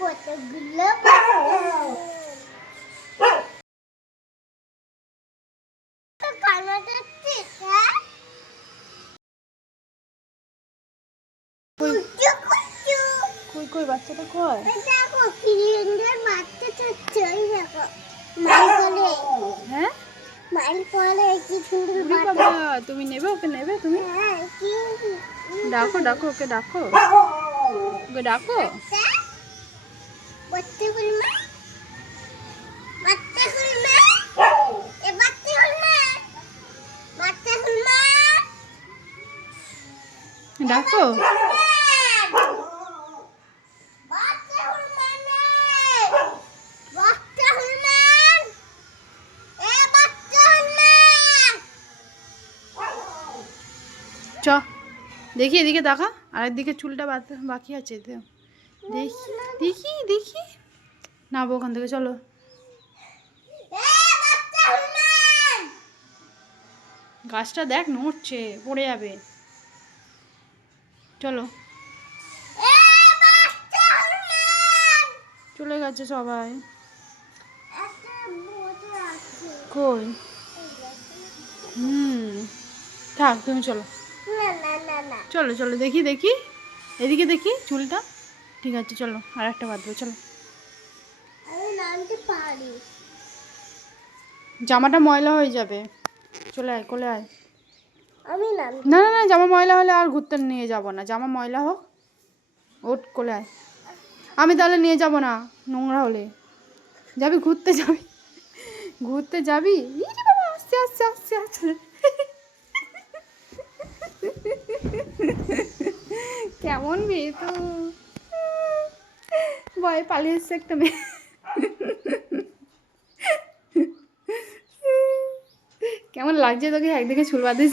কতগুলো কানা যাচ্ছে হ্যাঁ কই কই বাচ্চাটা কই? দেখো কিরিন্দের বাচ্চা যাচ্ছে ওই দেখো মাইল করে হ্যাঁ মাইল করে কি সুন্দর ওরে বাচ্চা বাবা, তুমি নেবে ওকে, নেবে তুমি? হ্যাঁ কি ডাকো ডাকো ওকে, ডাকো ওকে, ডাকো। বাচ্চা গুলমা বাচ্চা গুলমা এ বাচ্চা গুলমা বাচ্চা গুলমা ডাকো। চ দেখি এদিকে দেখা, আরেকদিকে চুলটা বাকি আছে তো। দেখি দেখি দেখি নাবো ওখান থেকে, চলো। গাছটা দেখ নড়ছে, পড়ে যাবে, চলো। চলে গেছে সবাই, কই? থাক তুমি চলো, চলো চলো দেখি দেখি এদিকে দেখি চুলটা ঠিক আছে, চলো আর একটা বাঁধবো, চলো। জামাটা ময়লা হয়ে যাবে, চলে আয়, কোলে আয়। না না না, জামা ময়লা হলে আর ঘুরতে নিয়ে যাব না, জামা ময়লা হোক, ওঠ কোলে আয়। আমি তাহলে নিয়ে যাব না, নোংরা হলে। যাবি ঘুরতে, যাবি ঘুরতে যাবি? ইরে বাবা, আস্তে আস্তে আস্তে আস্তে। কেমন মেয়ে তো, ভয়ে পালিয়ে এসছে একটা মেয়ে। কেমন লাগছে তোকে? একদিকে চুল বাঁধিস।